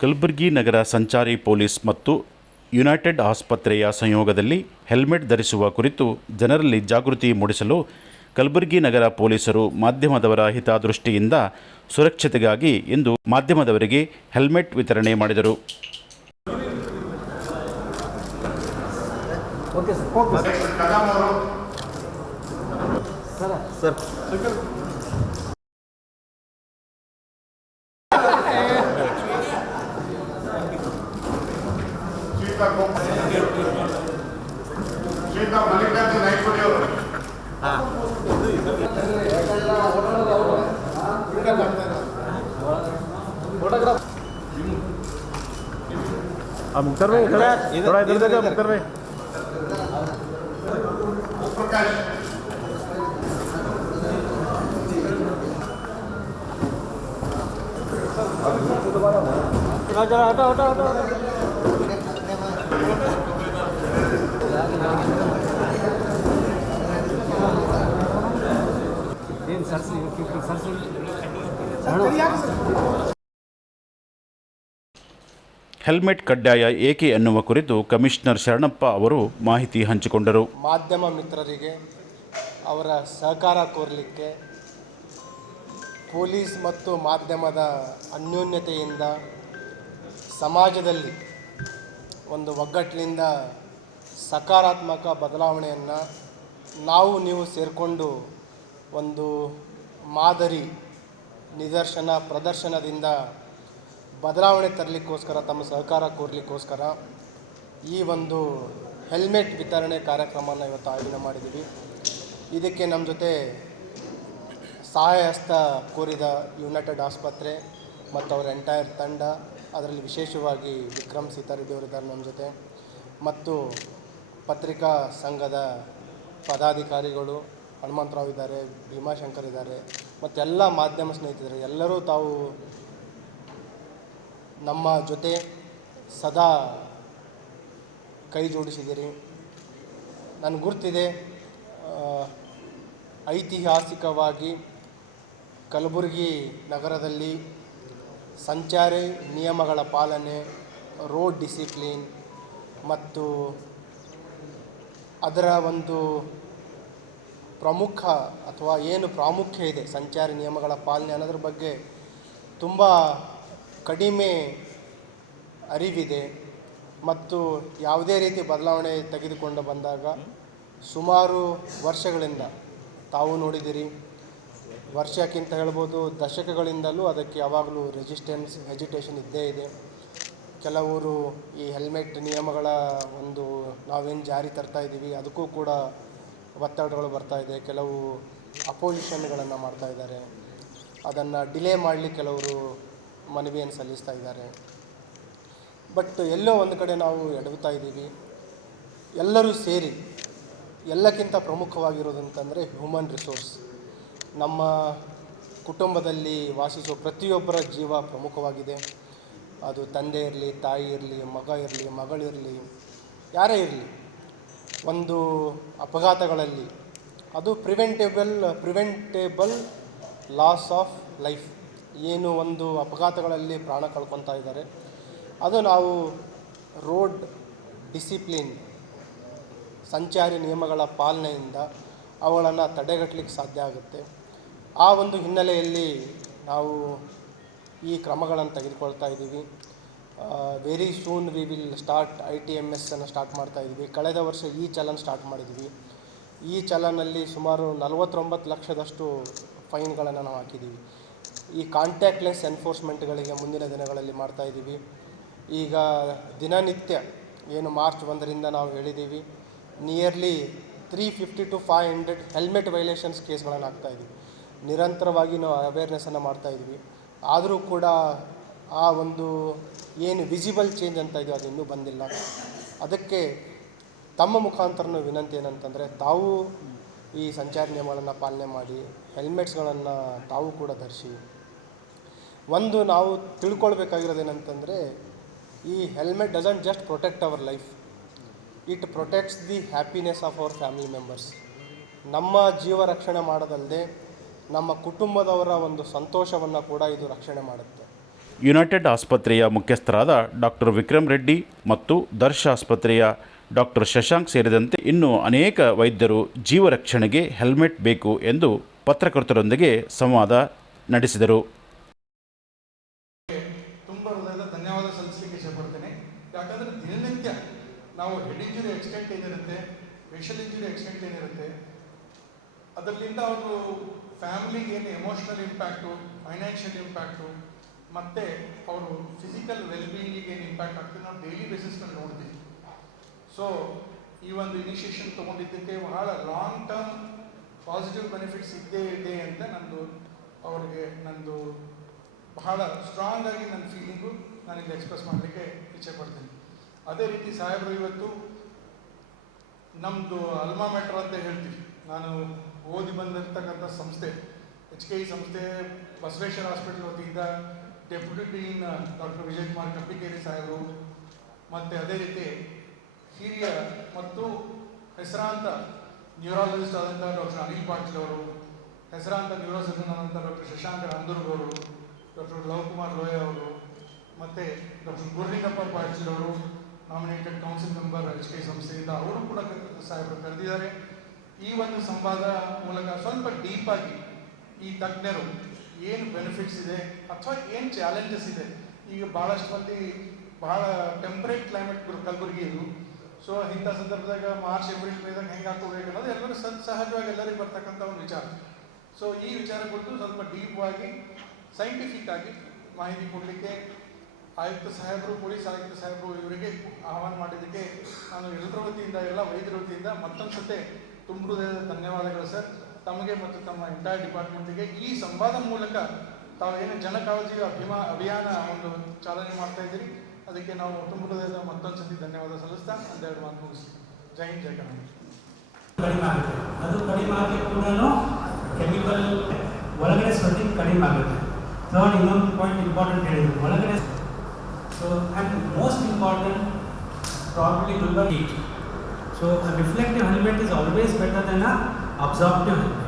ಕಲಬುರಗಿ ನಗರ ಸಂಚಾರಿ ಪೊಲೀಸ್ ಮತ್ತು ಯುನೈಟೆಡ್ ಆಸ್ಪತ್ರೆಯ ಸಂಯೋಗದಲ್ಲಿ ಹೆಲ್ಮೆಟ್ ಧರಿಸುವ ಕುರಿತು ಜನರಲ್ಲಿ ಜಾಗೃತಿ ಮೂಡಿಸಲು ಕಲಬುರಗಿ ನಗರ ಪೊಲೀಸರು ಮಾಧ್ಯಮದವರ ಹಿತದೃಷ್ಟಿಯಿಂದ ಸುರಕ್ಷತೆಗಾಗಿ ಇಂದು ಮಾಧ್ಯಮದವರಿಗೆ ಹೆಲ್ಮೆಟ್ ವಿತರಣೆ ಮಾಡಿದರು. ಮಲ್ಲಿಕಾರ್ಜುನ್ ನಾಯ್ಕೋಡಿ ಅವರು मुख्तर भाई खड़ा थोड़ा इधर देखो मुख्तर भाई प्रकाश चला हटा हटा हटा ಹೆಲ್ಮೆಟ್ ಕಡ್ಡಾಯ ಏಕೆ ಎನ್ನುವ ಕುರಿತು ಕಮಿಷನರ್ ಶರಣಪ್ಪ ಅವರು ಮಾಹಿತಿ ಹಂಚಿಕೊಂಡರು. ಮಾಧ್ಯಮ ಮಿತ್ರರಿಗೆ ಅವರ ಸಹಕಾರ ಕೋರಲಿಕ್ಕೆ ಪೊಲೀಸ್ ಮತ್ತು ಮಾಧ್ಯಮದ ಅನ್ಯೋನ್ಯತೆಯಿಂದ ಸಮಾಜದಲ್ಲಿ ಒಂದು ಒಗ್ಗಟ್ಟಿನಿಂದ ಸಕಾರಾತ್ಮಕ ಬದಲಾವಣೆಯನ್ನು ನಾವು ನೀವು ಸೇರಿಕೊಂಡು ಒಂದು ಮಾದರಿ ನಿದರ್ಶನ ಪ್ರದರ್ಶನದಿಂದ ಬದಲಾವಣೆ ತರಲಿಕ್ಕೋಸ್ಕರ ತಮ್ಮ ಸಹಕಾರ ಕೋರಲಿಕ್ಕೋಸ್ಕರ ಈ ಒಂದು ಹೆಲ್ಮೆಟ್ ವಿತರಣೆ ಕಾರ್ಯಕ್ರಮವನ್ನು ಇವತ್ತು ಆಯೋಜನೆ ಮಾಡಿದ್ದೀವಿ. ಇದಕ್ಕೆ ನಮ್ಮ ಜೊತೆ ಸಹಾಯ ಹಸ್ತ ಕೋರಿದ ಯುನೈಟೆಡ್ ಆಸ್ಪತ್ರೆ ಮತ್ತು ಅವರ ಎಂಟೈರ್ ತಂಡ, ಅದರಲ್ಲಿ ವಿಶೇಷವಾಗಿ ವಿಕ್ರಮ್ ಸೀತಾರೆಡ್ಡಿ ಅವರಿದ್ದಾರೆ ನಮ್ಮ ಜೊತೆ, ಮತ್ತು ಪತ್ರಿಕಾ ಸಂಘದ ಪದಾಧಿಕಾರಿಗಳು ಹನುಮಂತರಾವ್ ಇದ್ದಾರೆ, ಭೀಮಾಶಂಕರ್ ಇದ್ದಾರೆ, ಮತ್ತು ಎಲ್ಲ ಮಾಧ್ಯಮ ಸ್ನೇಹಿತರು ಎಲ್ಲರೂ ತಾವು ನಮ್ಮ ಜೊತೆ ಸದಾ ಕೈ ಜೋಡಿಸಿದ್ದೀರಿ. ನನಗೆ ಗುರ್ತಿದೆ, ಐತಿಹಾಸಿಕವಾಗಿ ಕಲಬುರಗಿ ನಗರದಲ್ಲಿ ಸಂಚಾರಿ ನಿಯಮಗಳ ಪಾಲನೆ, ರೋಡ್ ಡಿಸಿಪ್ಲಿನ್ ಮತ್ತು ಅದರ ಒಂದು ಪ್ರಮುಖ ಅಥವಾ ಏನು ಪ್ರಾಮುಖ್ಯ ಇದೆ ಸಂಚಾರಿ ನಿಯಮಗಳ ಪಾಲನೆ ಅನ್ನೋದ್ರ ಬಗ್ಗೆ ತುಂಬ ಕಡಿಮೆ ಅರಿವಿದೆ. ಮತ್ತು ಯಾವುದೇ ರೀತಿ ಬದಲಾವಣೆ ತೆಗೆದುಕೊಂಡು ಬಂದಾಗ ಸುಮಾರು ವರ್ಷಗಳಿಂದ ತಾವು ನೋಡಿದ್ದೀರಿ, ವರ್ಷಕ್ಕಿಂತ ಹೇಳ್ಬೋದು ದಶಕಗಳಿಂದಲೂ ಅದಕ್ಕೆ ಯಾವಾಗಲೂ ಹೆಜಿಟೇಷನ್ ಇದ್ದೇ ಇದೆ. ಕೆಲವರು ಈ ಹೆಲ್ಮೆಟ್ ನಿಯಮಗಳ ಒಂದು ನಾವೇನು ಜಾರಿ ತರ್ತಾ ಇದ್ದೀವಿ ಅದಕ್ಕೂ ಕೂಡ ಒತ್ತಡಗಳು ಬರ್ತಾ ಇದೆ. ಕೆಲವು ಅಪೋಸಿಷನ್ಗಳನ್ನು ಮಾಡ್ತಾ ಇದ್ದಾರೆ, ಅದನ್ನು ಡಿಲೇ ಮಾಡಲಿಕ್ಕೆ ಕೆಲವರು ಮನವಿಯನ್ನು ಸಲ್ಲಿಸ್ತಾ ಇದ್ದಾರೆ. ಬಟ್ ಎಲ್ಲೋ ಒಂದು ಕಡೆ ನಾವು ಎಡವುತ್ತಾ ಇದ್ದೀವಿ. ಎಲ್ಲರೂ ಸೇರಿ ಎಲ್ಲಕ್ಕಿಂತ ಪ್ರಮುಖವಾಗಿರೋದಂತಂದರೆ ಹ್ಯೂಮನ್ ರಿಸೋರ್ಸ್. ನಮ್ಮ ಕುಟುಂಬದಲ್ಲಿ ವಾಸಿಸುವ ಪ್ರತಿಯೊಬ್ಬರ ಜೀವ ಪ್ರಮುಖವಾಗಿದೆ. ಅದು ತಂದೆ ಇರಲಿ, ತಾಯಿ ಇರಲಿ, ಮಗ ಇರಲಿ, ಮಗಳಿರಲಿ, ಯಾರೇ ಇರಲಿ, ಒಂದು ಅಪಘಾತಗಳಲ್ಲಿ ಅದು ಪ್ರಿವೆಂಟೇಬಲ್ ಲಾಸ್ ಆಫ್ ಲೈಫ್, ಏನು ಒಂದು ಅಪಘಾತಗಳಲ್ಲಿ ಪ್ರಾಣ ಕಳ್ಕೊತಾ ಇದ್ದಾರೆ, ಅದು ನಾವು ರೋಡ್ ಡಿಸಿಪ್ಲಿನ್ ಸಂಚಾರಿ ನಿಯಮಗಳ ಪಾಲನೆಯಿಂದ ಅವುಗಳನ್ನು ತಡೆಗಟ್ಟಲಿಕ್ಕೆ ಸಾಧ್ಯ ಆಗುತ್ತೆ. ಆ ಒಂದು ಹಿನ್ನೆಲೆಯಲ್ಲಿ ನಾವು ಈ ಕ್ರಮಗಳನ್ನು ತೆಗೆದುಕೊಳ್ತಾ ಇದ್ದೀವಿ. Very soon we will start ITMS ಅನ್ನು ಸ್ಟಾರ್ಟ್ ಮಾಡ್ತಾ ಇದ್ದೀವಿ. ಕಳೆದ ವರ್ಷ ಈ ಚಲನ್ ಸ್ಟಾರ್ಟ್ ಮಾಡಿದ್ವಿ. ಈ ಚಲನಲ್ಲಿ ಸುಮಾರು 49 ಲಕ್ಷದಷ್ಟು ಫೈನ್ಗಳನ್ನು ನಾವು ಹಾಕಿದ್ದೀವಿ. ಈ ಕಾಂಟ್ಯಾಕ್ಟ್ಲೆಸ್ ಎನ್ಫೋರ್ಸ್ಮೆಂಟ್ಗಳಿಗೆ ಮುಂದಿನ ದಿನಗಳಲ್ಲಿ ಮಾಡ್ತಾಯಿದ್ದೀವಿ. ಈಗ ದಿನನಿತ್ಯ ಏನು ಮಾರ್ಚ್ 1ರಿಂದ ನಾವು ಹೇಳಿದ್ದೀವಿ, ನಿಯರ್ಲಿ 350 to 500 ಹೆಲ್ಮೆಟ್ ವೈಲೇಷನ್ಸ್ ಕೇಸ್ಗಳನ್ನು ಹಾಕ್ತಾಯಿದ್ದೀವಿ. ನಿರಂತರವಾಗಿ ನಾವು ಅವೇರ್ನೆಸ್ಸನ್ನು ಮಾಡ್ತಾಯಿದ್ವಿ. ಆದರೂ ಕೂಡ ಆ ಒಂದು ಏನು ವಿಸಿಬಲ್ ಚೇಂಜ್ ಅಂತ ಇದೆಯೋ ಅದು ಇನ್ನೂ ಬಂದಿಲ್ಲ. ಅದಕ್ಕೆ ತಮ್ಮ ಮುಖಾಂತರನೂ ವಿನಂತಿ ಏನಂತಂದರೆ, ತಾವು ಈ ಸಂಚಾರ ನಿಯಮಗಳನ್ನು ಪಾಲನೆ ಮಾಡಿ, ಹೆಲ್ಮೆಟ್ಸ್ಗಳನ್ನು ತಾವು ಕೂಡ ಧರಿಸಿ. ಒಂದು ನಾವು ತಿಳ್ಕೊಳ್ಬೇಕಾಗಿರೋದೇನಂತಂದರೆ, ಈ helmet doesn't just protect our life, it protects the happiness of our family members. ನಮ್ಮ ಜೀವ ರಕ್ಷಣೆ ಮಾಡೋದಲ್ಲದೆ ನಮ್ಮ ಕುಟುಂಬದವರ ಒಂದು ಸಂತೋಷವನ್ನು ಕೂಡ ಇದು ರಕ್ಷಣೆ ಮಾಡುತ್ತೆ. ಯುನೈಟೆಡ್ ಆಸ್ಪತ್ರೆಯ ಮುಖ್ಯಸ್ಥರಾದ ಡಾಕ್ಟರ್ ವಿಕ್ರಮ್ ರೆಡ್ಡಿ ಮತ್ತು ದರ್ಶ್ ಆಸ್ಪತ್ರೆಯ ಡಾಕ್ಟರ್ ಶಶಾಂಕ್ ಸೇರಿದಂತೆ ಇನ್ನೂ ಅನೇಕ ವೈದ್ಯರು ಜೀವ ರಕ್ಷಣೆಗೆ ಹೆಲ್ಮೆಟ್ ಬೇಕು ಎಂದು ಪತ್ರಕರ್ತರೊಂದಿಗೆ ಸಂವಾದ ನಡೆಸಿದರು. ತುಂಬ ಹೃದಯದ ಧನ್ಯವಾದ ಸಲ್ಲಿಸಲಿಕ್ಕೆ ಇಷ್ಟಪಡ್ತೇನೆ. ಯಾಕಂದರೆ ದಿನನಿತ್ಯ ನಾವು ಹೆಡ್ ಇಂಜುರಿ ಆಕ್ಸಿಡೆಂಟ್ ಏನಿರುತ್ತೆ, ಫೇಶಿಯಲ್ ಇಂಜುರಿ ಆಕ್ಸಿಡೆಂಟ್ ಏನಿರುತ್ತೆ, ಅದರಿಂದ ಅವರು ಫ್ಯಾಮಿಲಿಗೆ ಏನು ಎಮೋಷ್ನಲ್ ಇಂಪ್ಯಾಕ್ಟು, ಫೈನಾನ್ಷಿಯಲ್ ಇಂಪ್ಯಾಕ್ಟು ಮತ್ತು ಅವರು ಫಿಸಿಕಲ್ ವೆಲ್ಬೀಯಿಂಗಿಗೆ ಏನು ಇಂಪ್ಯಾಕ್ಟ್ ಆಗ್ತದೆ ನಾವು ಡೈಲಿ ಬೇಸಿಸ್ನಲ್ಲಿ ನೋಡ್ತೀವಿ. ಸೊ ಈ ಒಂದು ಇನಿಷಿಯೇಷನ್ ತೊಗೊಂಡಿದ್ದಕ್ಕೆ ಬಹಳ ಲಾಂಗ್ ಟರ್ಮ್ ಪಾಸಿಟಿವ್ ಬೆನಿಫಿಟ್ಸ್ ಇದ್ದೇ ಇದೆ ಅಂತ ನಂದು ಬಹಳ ಸ್ಟ್ರಾಂಗ್ ಆಗಿ ನನ್ನ ಫೀಲಿಂಗು ನಾನಿಲ್ಲಿ ಎಕ್ಸ್ಪ್ರೆಸ್ ಮಾಡಲಿಕ್ಕೆ ಇಚ್ಛೆ ಪಡ್ತೀನಿ. ಅದೇ ರೀತಿ ಸಾಹೇಬರು ಇವತ್ತು ನಮ್ಮದು ಅಲ್ಮಾ ಮ್ಯಾಟರ್ ಅಂತ ಹೇಳ್ತೀವಿ. ನಾನು ಓದಿ ಬಂದಿರ್ತಕ್ಕಂಥ ಸಂಸ್ಥೆ HKE ಸಂಸ್ಥೆ ಬಸವೇಶ್ವರ ಹಾಸ್ಪಿಟಲ್ ವತಿಯಿಂದ deputy dean doctor Vijay Kumar Kappikeri ಸಾಹೇಬರು ಮತ್ತು ಅದೇ ರೀತಿ ಹಿರಿಯ ಮತ್ತು ಹೆಸರಾಂತ ನ್ಯೂರಾಲಜಿಸ್ಟ್ ಆದಂಥ ಡಾಕ್ಟರ್ ಅನಿಲ್ ಪಾಟೀಲ್ ಅವರು, ಹೆಸರಾಂತ ನ್ಯೂರೋಸರ್ಜನ್ ಆದಂಥ ಡಾಕ್ಟರ್ ಶಶಾಂಕ ರಾಮದುರ್ಗ್ ಅವರು, ಡಾಕ್ಟರ್ ಲವ್ ಕುಮಾರ್ ಲೋಯ ಅವರು ಮತ್ತು ಡಾಕ್ಟರ್ ಗುರ್ಲಿಂಗಪ್ಪ ಪಾಟೀಲ್ ಅವರು ನಾಮಿನೇಟೆಡ್ ಕೌನ್ಸಿಲ್ ಮೆಂಬರ್ HKE ಸಂಸ್ಥೆಯಿಂದ ಅವರು ಕೂಡ ಸಾಹೇಬರು ಕರೆದಿದ್ದಾರೆ. ಈ ಒಂದು ಸಂವಾದ ಮೂಲಕ ಸ್ವಲ್ಪ ಡೀಪಾಗಿ ಈ ತಜ್ಞರು ಏನು ಬೆನಿಫಿಟ್ಸ್ ಇದೆ ಅಥವಾ ಏನು ಚಾಲೆಂಜಸ್ ಇದೆ. ಈಗ ಭಾಳಷ್ಟು ಮಂದಿ ಭಾಳ ಟೆಂಪ್ರೇಟ್ ಕ್ಲೈಮೇಟ್ ಕಲಬುರಗಿ ಇದು. ಸೊ ಇಂಥ ಸಂದರ್ಭದಾಗ ಮಾರ್ಚ್ ಏಪ್ರಿಲ್ ಮೇದಾಗ ಹೆಂಗೆ ಹಾಕೋಬೇಕು ಅನ್ನೋದು ಎಲ್ಲರೂ ಸಹಜವಾಗಿ ಎಲ್ಲರಿಗೂ ಬರ್ತಕ್ಕಂಥ ಒಂದು ವಿಚಾರ. ಸೊ ಈ ವಿಚಾರ ಕುರಿತು ಸ್ವಲ್ಪ ಡೀಪಾಗಿ ಸೈಂಟಿಫಿಕ್ ಆಗಿ ಮಾಹಿತಿ ಕೊಡಲಿಕ್ಕೆ ಆಯುಕ್ತ ಸಾಹೇಬರು, ಪೊಲೀಸ್ ಆಯುಕ್ತ ಸಾಹೇಬರು ಇವರಿಗೆ ಆಹ್ವಾನ ಮಾಡಿದ್ದಕ್ಕೆ ನಾನು ಎಲ್ಲರ ವತಿಯಿಂದ, ಎಲ್ಲ ವೈದ್ಯರ ವತಿಯಿಂದ ಮತ್ತೊಂದು ಸತೆ ತುಂಬ ಹೃದಯದ ಧನ್ಯವಾದಗಳು ಸರ್. ತಮಗೆ ಮತ್ತು ತಮ್ಮ ಎಂಟೈರ್ ಡಿಪಾರ್ಟ್ಮೆಂಟಿಗೆ ಈ ಸಂವಾದ ಮೂಲಕ ತಾವೇನು ಜನಕಾಳಜಿ ಅಭಿಯಾನ ಒಂದು ಚಾಲನೆ ಮಾಡ್ತಾ ಇದ್ದೀರಿ, ಅದಕ್ಕೆ ನಾವು ತುಂಬ ಹೃದಯದ ಮತ್ತೊಂದು ಸತಿ ಧನ್ಯವಾದ ಸಲ್ಲಿಸ್ತಾ ಒಂದೆರಡು ಮಾತು ಮುಗಿಸ್ತೀವಿ. ಜೈ ಹಿಂದ್, ಜೈ ಕರ್ನಾಟಕ. ಕಡಿಮೆ ಆಗುತ್ತೆ, ಅದು ಕಡಿಮೆ ಆಗಿ ಕೂಡ ಕೆಮಿಕಲ್ ಒಳಗಡೆ ಸ್ವೆಟ್ಟಿಂಗ್ ಕಡಿಮೆ ಆಗುತ್ತೆ. ಥರ್ಡ್ ಇನ್ನೊಂದು ಪಾಯಿಂಟ್ ಇಂಪಾರ್ಟೆಂಟ್ ಹೇಳಿದ್ರು ಒಳಗಡೆ. So and most important probably will be heat. So a reflective helmet is always better than a absorptive helmet.